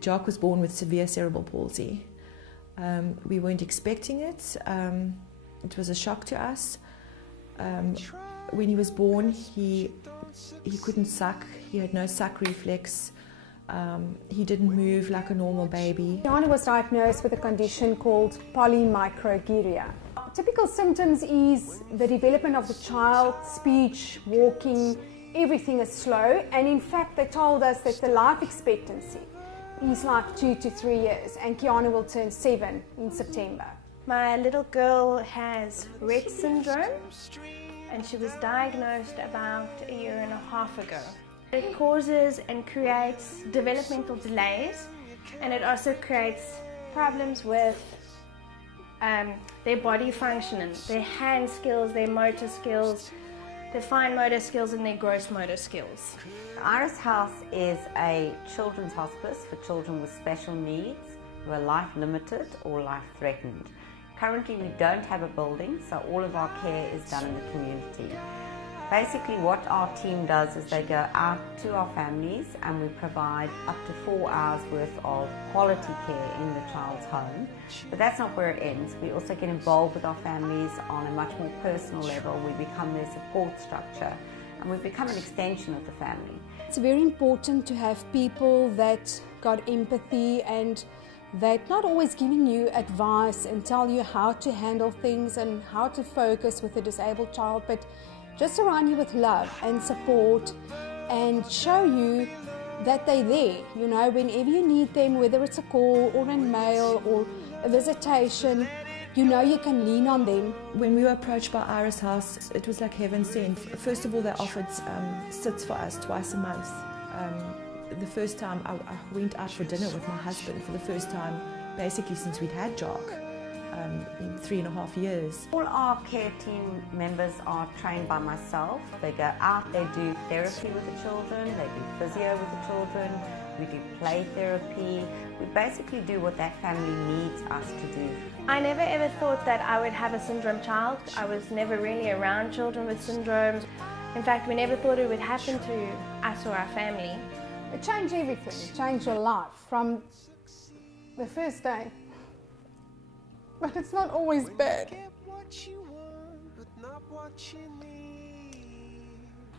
Jock was born with severe cerebral palsy. We weren't expecting it. It was a shock to us. When he was born, he couldn't suck. He had no suck reflex. He didn't move like a normal baby. Kiana was diagnosed with a condition called polymicrogyria. Typical symptoms is the development of the child, speech, walking, everything is slow, and in fact they told us that the life expectancy is like 2 to 3 years, and Kiana will turn 7 in September. My little girl has Rett syndrome, and she was diagnosed about 1.5 years ago. It causes and creates developmental delays, and it also creates problems with their body functioning, their hand skills, their motor skills, their fine motor skills and their gross motor skills. Iris House is a children's hospice for children with special needs who are life limited or life threatened. Currently we don't have a building, so all of our care is done in the community. Basically what our team does is they go out to our families and we provide up to 4 hours worth of quality care in the child's home. But that's not where it ends. We also get involved with our families on a much more personal level. We become their support structure and we become an extension of the family. It's very important to have people that got empathy and that not always giving you advice and tell you how to handle things and how to focus with a disabled child, but just surround you with love and support and show you that they're there, you know, whenever you need them, whether it's a call or a mail or a visitation, you know you can lean on them. When we were approached by Iris House, it was like heaven sent. First of all, they offered sits for us twice a month. The first time I went out for dinner with my husband for the first time, basically since we'd had Jock. In 3.5 years. All our care team members are trained by myself. They go out, they do therapy with the children, they do physio with the children, we do play therapy. We basically do what that family needs us to do. I never ever thought that I would have a syndrome child. I was never really around children with syndromes. In fact, we never thought it would happen to us or our family. It changed everything, it changed your life from the first day. But it's not always bad.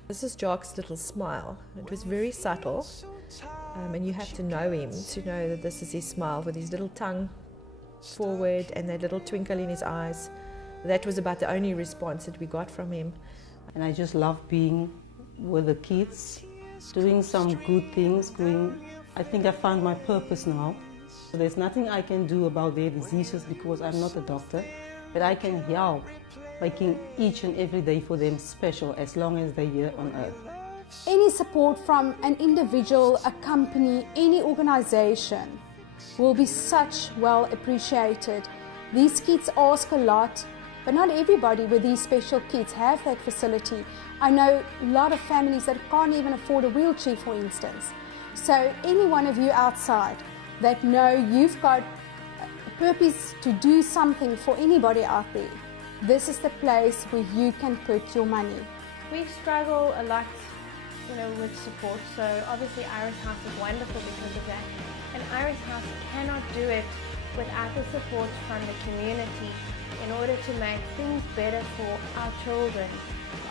This is Jock's little smile. It was very subtle, and you have to know him to know that this is his smile with his little tongue forward and that little twinkle in his eyes. That was about the only response that we got from him. And I just love being with the kids, doing some good things, I think I found my purpose now. So there's nothing I can do about their diseases because I'm not a doctor, but I can help making each and every day for them special as long as they're here on earth. Any support from an individual, a company, any organization will be such well appreciated. These kids ask a lot, but not everybody with these special kids have that facility. I know a lot of families that can't even afford a wheelchair, for instance. So any one of you outside that know you've got a purpose to do something for anybody out there, this is the place where you can put your money. We struggle a lot, with support, so obviously Iris House is wonderful because of that. And Iris House cannot do it without the support from the community in order to make things better for our children.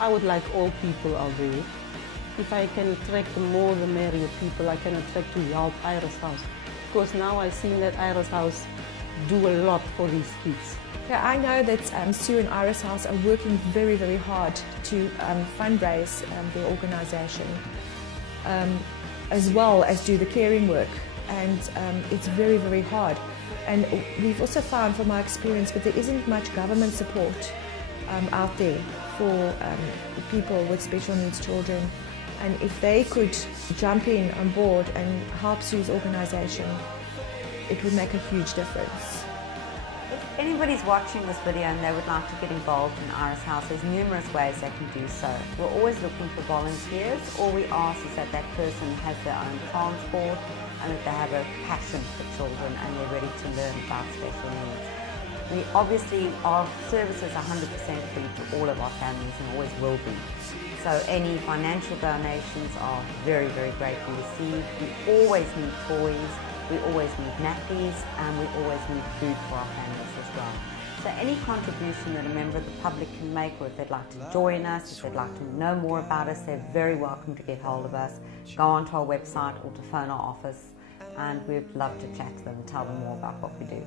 I would like all people out there, if I can attract the more the merrier people I can attract to help Iris House. Because now I've seen that Iris House do a lot for these kids. Yeah, I know that Sue and Iris House are working very, very hard to fundraise their organisation, as well as do the caring work, and it's very, very hard. And we've also found from our experience that there isn't much government support out there for people with special needs children. And if they could jump in on board and help Sue's organisation, it would make a huge difference. If anybody's watching this video and they would like to get involved in Iris House, there's numerous ways they can do so. We're always looking for volunteers. All we ask is that that person has their own transport and that they have a passion for children and they're ready to learn about special needs. Our service is 100% free to all of our families and always will be. So any financial donations are very, very greatly received. We always need toys. We always need nappies, and we always need food for our families as well. So any contribution that a member of the public can make, or if they'd like to join us, if they'd like to know more about us, they're very welcome to get hold of us. Go onto our website or to phone our office, and we'd love to chat to them and tell them more about what we do.